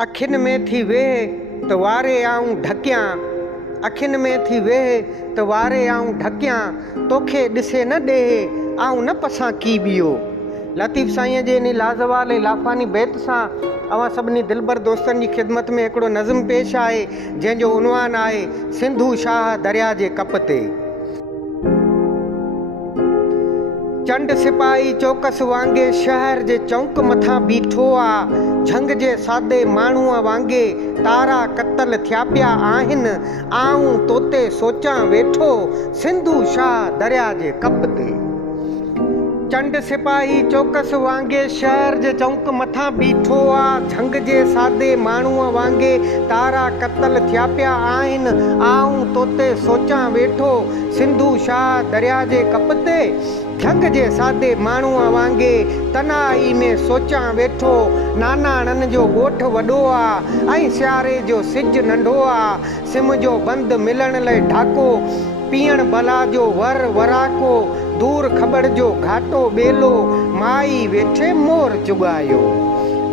अखियुनि में थी वेह त वारे आऊं ढकियां, अखियुनि में थी वेह त वारे आऊं ढकियां, तोखे ॾिसे न ॾे आऊं न पसां की ॿियो। लतीफ़ साईं जे इन लाज़वाल ऐं लाफ़ानी बैत सां अवां सभिनी दिलबर दोस्तनि जी ख़िदमत में हिकिड़ो नज़म पेश आहे जंहिंजो उनवान आहे सिंधू शाह दरिया जे कप ते। चंड सिपाही चौकस वांगे शहर जे चौंक मथां बीठो आ, झंग जे सादे माण्हूअ वांगे तारा कतल थिया पिया आहिनि, आऊं तोते सोचां वेठो सिंधू शाह दरिया जे कप ते। चंड सिपाही चौकस वांगे शहर जे चौंक मथां बीठो आ, झंग जे सादे माण्हूअ वांगे तारा कतल थिया पिया आहिनि, आऊं तोते सोचां वेठो सिंधू शाह दरिया जे कप ते। झंग जे सादे माण्हूअ वांगे तनाई में सोचां वेठो, नानाणनि जो ॻोठु वॾो आ ऐं सियारे जो सिज नंढो आ, सिम जो बंदि मिलण लाइ ढाको, पीअण बला जो वर वराको, दूर ख़बर जो घाटो ॿेलो, माई वेठे मोर चुगायो।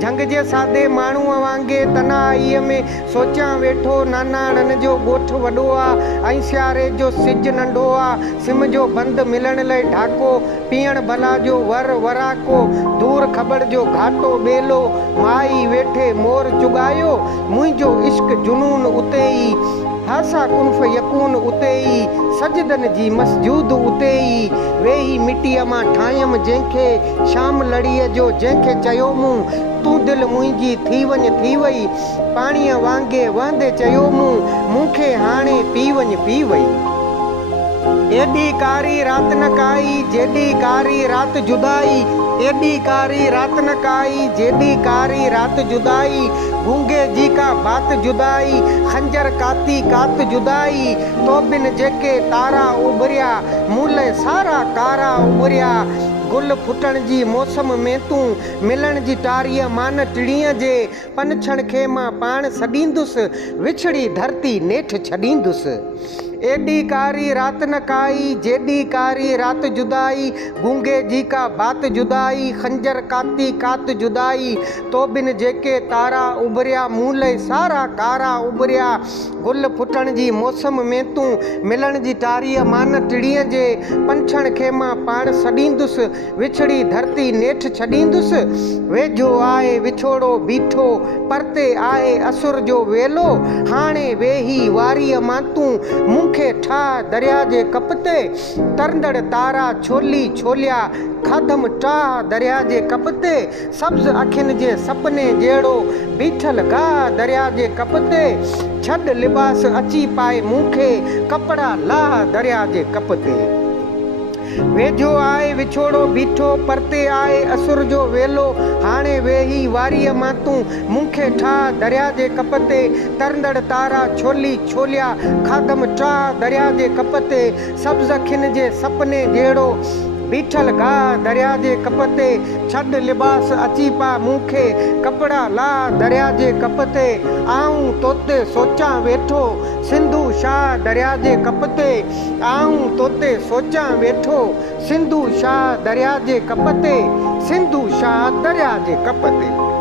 झंग जे सादे माण्हूअ वांगे तनाईअ में सोचां वेठो, नानाणनि जो ॻोठु वॾो आ ऐं सियारे जो सिज नंढो आ, सिम जो बंदि मिलण लाइ ढाको, पीअण भला जो वर वराको, दूर ख़बर जो घाटो ॿेलो, माई वेठे मोर चुगायो। मुंहिंजो इश्क जुनून उते ई, हासा कुन्फ यकून उते ई, सजदन जी मस्जूद उते ई, वेही मिटीअ मां ठाहियमि जंहिंखे, शाम लड़ीअ जो जंहिंखे चयो मूं, तूं दिलि मुंहिंजी थी वई, पाणीअ वांगे वहंदे चयो मूंखे हाणे पी वई। एॾी कारी रात न काई जेॾी कारी रात जुदाई, एॾी कारी रात न काई जेॾी कारी रात जुदाई, गूंगे जी का बात जुदाई, खंजर काती कात जुदाई, तो बिन जेके तारा उभरिया मूं लाइ सारा कारा उभरिया, गुल फुटण जी मौसम में तूं मिलण जी टारीअ मान टिड़ीअ जे, पनछण खे मां पाण सॾींदुसि, विछड़ी धरती नेठि छॾींदुसि। एॾी कारी रात न काई जेॾी कारी रात जुदाई, गूंगे जी का बात जुदाई, खंजर काती कात जुदाई, तो बिन जेके तारा उभरिया मूं लाइ सारा कारा उभरिया, गुल फुटण जी मौसम में तूं मिलण जी टारीअ मान टिड़ीअ जे, पंछण खे मां पाण सॾींदुसि, विछड़ी धरती नेठि छॾींदुसि। वेझो आहे विछोड़ो बीठो, परते आहे असुर जो वेलो, हाणे वेही वारीअ मां तूं मूंखे ठाह दरिया जे कप ते, तरंदड़ तारा छोली छोलिया खाधम टाह दरिया जे कप ते, सब्ज़ अखियुनि जे सपने जहिड़ो बीठल गाह दरिया जे कप ते, छॾ लिबास अची पाए मूंखे कपिड़ा लाह दरिया जे कप ते। वेझो आहे विछोड़ो बीठो, परते आहे असुर जो वेलो, हाणे वेही वारीअ मां तूं मूंखे ठाह दरिया जे कप ते, तरंदड़ तारा छोली छोलिया खाधम टाह दरिया जे कप ते, सब्ज़ अखियुनि जे सपने जहिड़ो बीठल गाह दरिया जे कप ते, छॾ लिबास अची पा मूंखे कपिड़ा ला दरिया जे कप ते, आऊं तोते सोचां वेठो सिंधू शाह दरिया जे कप ते, आऊं तोते सोचां वेठो सिंधू शाह दरिया जे कप ते, सिंधू शाह दरिया जे कप ते।